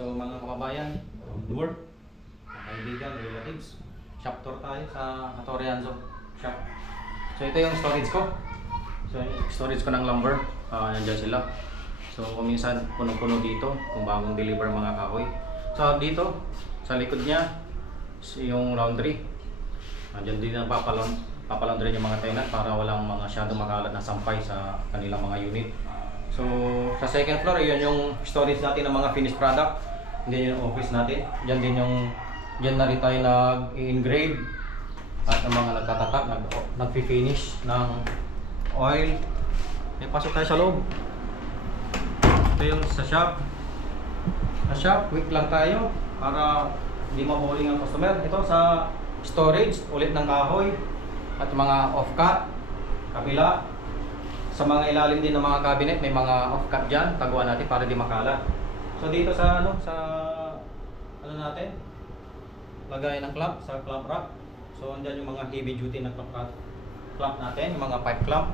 So mga kababayan, work, kaibigan, relatives, shop tour tayo sa Atorianzo shop. So ito yung storage ko. So yung storage ko ng lumber, nandyan sila. So kuminsan puno-puno dito kung bagong deliver mga kahoy. So dito, sa likod niya, yung laundry. Nandyan din ang papalaundry yung mga tenant para walang mga masyadong makalat na sampay sa kanilang mga unit. So sa second floor, yun yung storage natin ng mga finished product. Hindi yung office natin. Diyan din yung diyan na rin tayo nag-engrave at ang mga nagtatatak, nag-finish ng oil. May pasok tayo sa loob. Ito yung sa shop. Sa shop, quick lang tayo para hindi maboling ang customer. Ito sa storage, ulit ng kahoy at mga off-cut. Kabila. Sa mga ilalim din ng mga cabinet, may mga off-cut dyan. Taguan natin para di makalat. So dito sa ano natin, lagay ng clamp sa clamp rack. So andyan yung mga heavy duty na clamp natin, yung mga pipe clamp.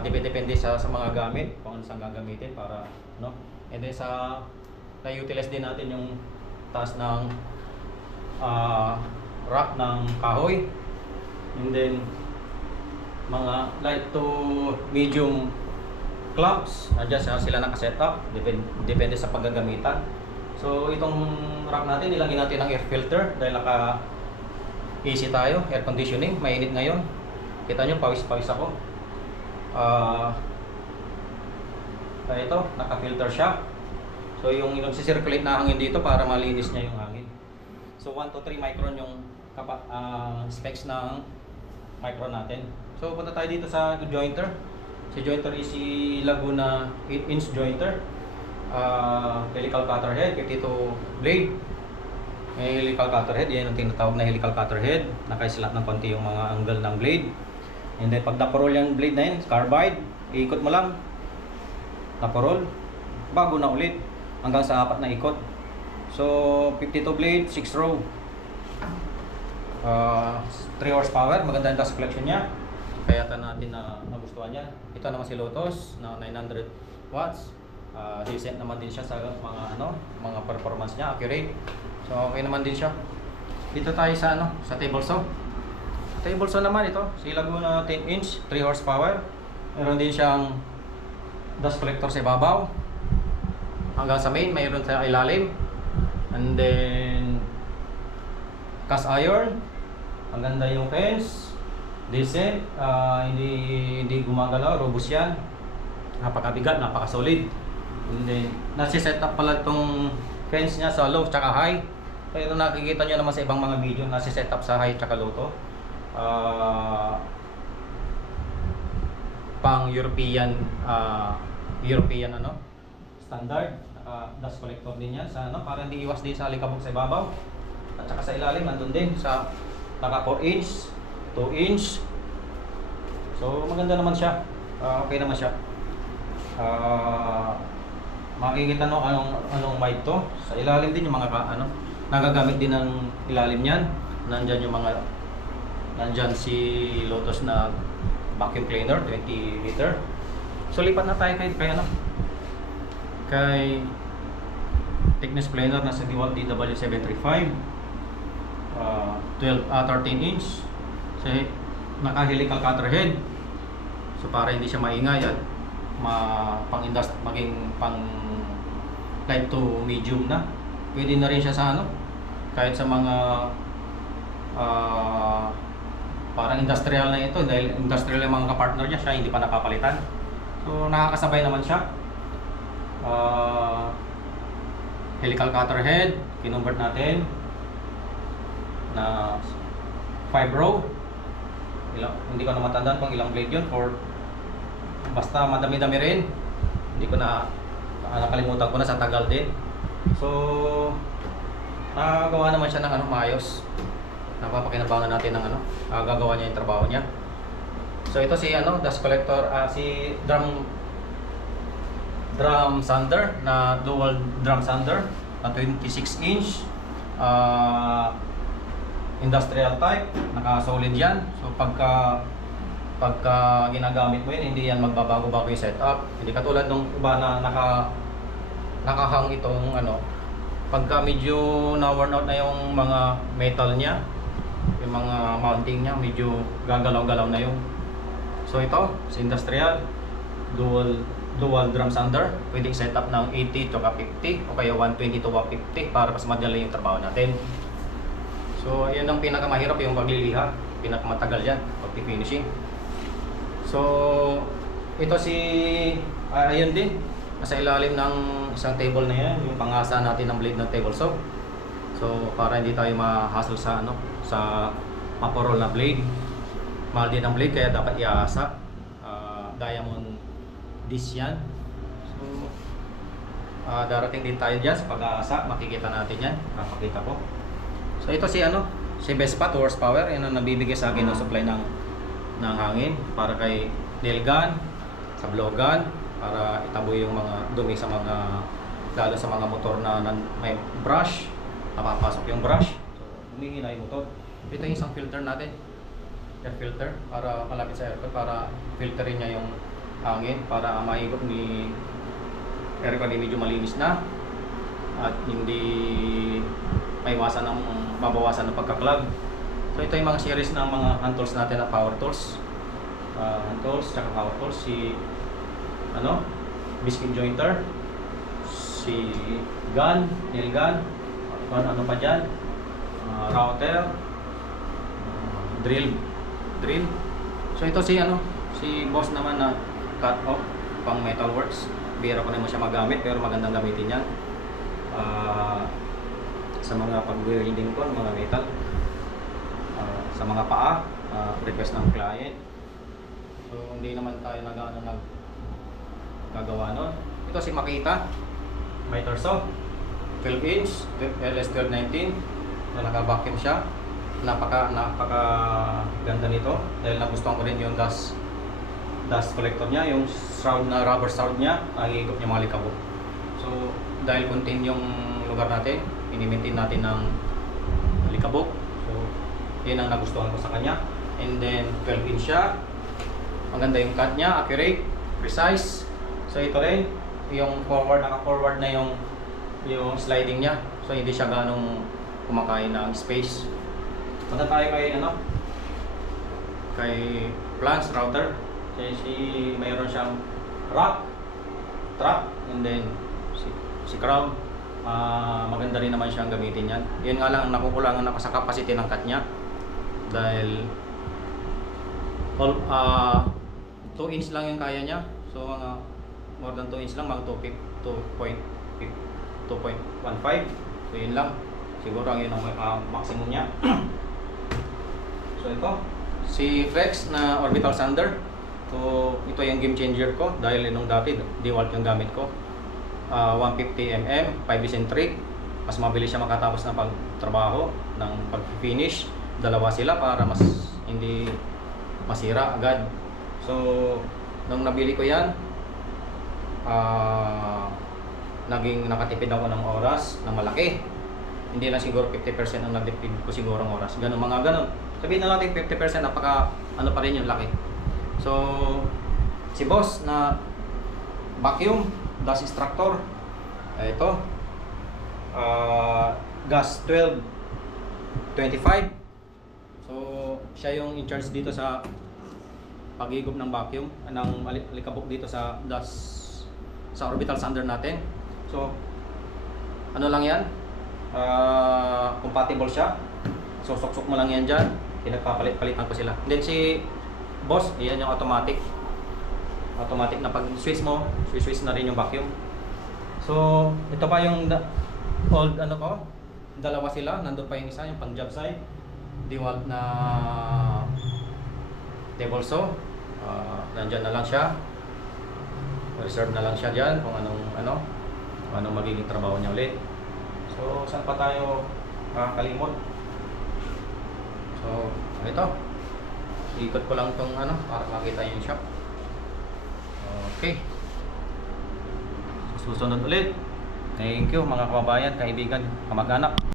Depende sa mga gamit, kung ano saan gagamitin para no. And then sa na-utilize din natin yung taas ng rack ng kahoy. And then mga light to medium clamps, nandiyan sila naka-setup, depende sa paggagamitan. So itong rack natin, nilagyan natin ng air filter dahil naka-AC tayo, air conditioning, mainit ngayon. Kita nyo, pawis-pawis ako. Ito, naka-filter siya. So yung nagsisirculate na hangin dito para malinis niya yung hangin. So 1 to 3 micron yung specs ng micron natin. So punta tayo dito sa jointer. Si jointer is si Laguna 8-inch jointer. Helical cutter head, 52 blade. May helical cutter head, yan ang tinatawag na helical cutter head. Nakaislat ng konti yung mga angle ng blade. And then pag naparol yung blade na yun, carbide, iikot mo lang. Naparol, bago na ulit hanggang sa 4 na ikot. So 52 blade, 6 row. 3 horsepower, maganda yung dust collection niya. Kaya natin na nagustuhan niya. Ito naman si Lotus na 900 watts. Decent naman din siya sa mga performance niya, accurate. So okay naman din siya. Dito tayo sa sa table saw. Table saw naman ito, si Laguna 10-inch, 3 horsepower. Meron din siyang dust collector sa ibabaw. Hanggang sa main, mayroon sa ilalim. And then cast iron. Ang ganda yung fence. Decent, hindi gumagalaw, robust yan. Napakabigat, napaka-solid. And then, nasi-set up pala itong fence niya sa low tsaka high. Pero nakikita nyo naman sa ibang mga video, nasi-set up sa high tsaka low to. Pang European standard. Dust collector din yan sa para hindi iwas din sa alikabok sa ibabaw. At saka sa ilalim, nandun din sa naka 4 inch, 2 inch. So maganda naman siya. Okay naman siya. Makikita anong mic to. Sa ilalim din yung mga nagagamit din ng ilalim niyan. Nandyan si Lotus na vacuum cleaner 20 liter. So lipat na tayo kay thickness planer na sa DeWalt DW735. 13 inch. So naka-helical cutter head. So para hindi siya maingay at maging pang light to medium na. Pwede na rin siya sa kahit sa mga parang industrial na ito, dahil industrial yung mga kapartner niya, siya hindi pa napapalitan. So nakakasabay naman siya. Helical cutter head, kinonvert natin na 5 row. Hindi ko na matandaan kung ilang blade yun, or basta madami-dami rin. Hindi ko na nakalimutan ko na sa tagal din. So nakagawa naman siya ng maayos. Napapakinabangan natin ng gagawa niya yung trabaho niya. So ito si dust collector, si drum sander na dual drum sander na 26 inch. Industrial type, naka-solid yan. So pagka ginagamit mo yun, hindi yan magbabago-bago yung setup. Hindi katulad nung iba na nakahang itong ano, pagka medyo na-worn out na yung mga metal niya, yung mga mounting niya, medyo gagalaw-galaw na yung. So ito, sa industrial, dual drum sander, pwedeng set up ng 80 to 50 o kaya 120 to 150 para mas madali yung trabaho natin. So yun ang pinakamahirap, yung pagliliha, pinakamatagal yan, pag-finishing. So ito ayun din, nasa ilalim ng isang table na yan, yung pangasa natin ng blade ng table saw. So para hindi tayo ma-hassle sa sa maporol na blade. Mahal din ang blade kaya dapat iasa. Diamond disc yan. So darating din tayo dyan sa pag-aasa, makikita natin yan, papakita ko. So ito si Vespa 2 horsepower, yan ang nabibigay sa akin ng supply ng hangin para kay nail gun, sa blow gun, para itaboy yung mga dumi sa mga, lalo sa mga motor na may brush, napapasok yung brush, so humihina yung motor. Ito yung isang filter natin, air filter, para malapit sa aircon, para filterin niya yung hangin, para maigop ni aircon ay medyo malinis na at hindi maiwasan ng mabawasan ng pagka-clog. So ito yung mga series ng mga hand tools natin na power tools, hand tools tsaka power tools, si biscuit jointer, si gun, nail gun, ano pa dyan, router, drill. So ito si boss naman na cut off pang metal works. Bira ko naman siya magamit pero magandang gamitin yan sa mga pag-welding ko, mga metal, sa mga paa, request ng client. So hindi naman tayo nagagawa nun. Ito si Makita miter saw, 12 inch LS1219 na naka-vacuum siya. Napaka ganda nito dahil nagustuhan ko rin yung dust collector niya, yung shroud na rubber shroud niya, nahihigop niya mga likabok. So dahil contain yung lugar natin, ini-maintain natin ng likabok. So yun ang nagustuhan ko sa kanya. And then 12 inch siya, maganda yung cut niya, accurate, precise. So ito rin yung naka-forward na yung sliding niya. So hindi siya ganong kumakain ng space. Punta tayo kay Plans router. Mayroon siyang rack, truck, and then si crown. Maganda rin naman siyang gamitin yan. Yun nga lang ang nakukulangan ako sa capacity ng cut niya. Dahil 2 inch lang yung kaya niya. So mga more than 2 inch lang, mga 2.15. So yun lang. Siguro ang yun ang maximum niya. So ito, si Flex na orbital sander. So ito yung game changer ko dahil nung dati DeWalt yung gamit ko. 150mm, 5 eccentric. Mas mabilis siya makatapos ng pagtrabaho, ng pag-finish. Dalawa sila para mas hindi masira agad. So nung nabili ko yan, naging nakatipid ako ng oras na malaki. Hindi lang siguro 50% ang nagtipid ko siguro ng oras. Ganun, mga ganun. Sabihin na natin 50%, napaka pa rin yung laki. So si boss na vacuum dust extractor, ito gas 1225. So siya yung in charge dito sa pag-igop ng vacuum ng alikabok dito sa dust, sa orbital sander natin. So ano lang yan, compatible siya. So suksok mo lang yan dyan, pinagpapalit-palitan ko sila. Then si boss, yan yung automatic na pag switch mo, switch na rin yung vacuum. So ito pa yung old ko, dalawa sila, nandun pa yung isa, yung pang job site, DeWalt na table saw. Nandyan na lang siya, reserve na lang siya dyan kung anong magiging trabaho niya ulit. So saan pa tayo makakalimot? So ito, ikot ko lang itong para makita yung shop. Okay, susunod ulit. Thank you mga kababayan, kaibigan, kamag-anak.